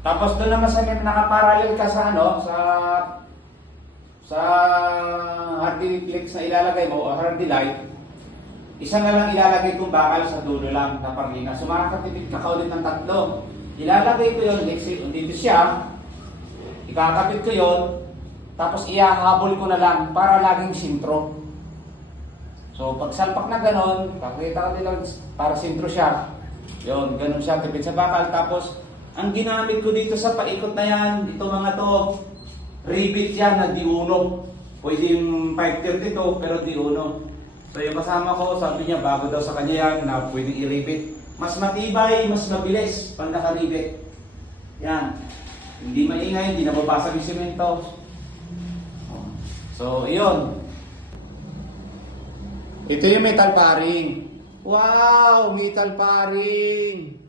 Tapos doon naman sa nakaparallel ka sa ano, sa hardy flex na ilalagay mo o hardy light, isa na lang ilalagay kong bakal sa dulo lang na parlina. So makakatipid ka ulit ng tatlo. Ilalagay ko yun, dito siya, ikakapit ko yun, tapos ihahabol ko na lang para laging sintro. So pag salpak na ganon, kakita ka din lang para sintro siya. Yun, ganon siya, tipid sa bakal. Tapos ang ginamit ko dito sa paikot na yan, ito mga to, rivet yan na di-uno. Pwede yung 530 to, pero di-uno. So yung kasama ko, sabi niya bago daw sa kanya yan na pwedeng i-rivet. Mas matibay, mas mabilis pag naka-rivet. Yan. Hindi maingay, hindi nababasag yung simento. So, iyon. Ito yung metal paring. Wow! Metal paring!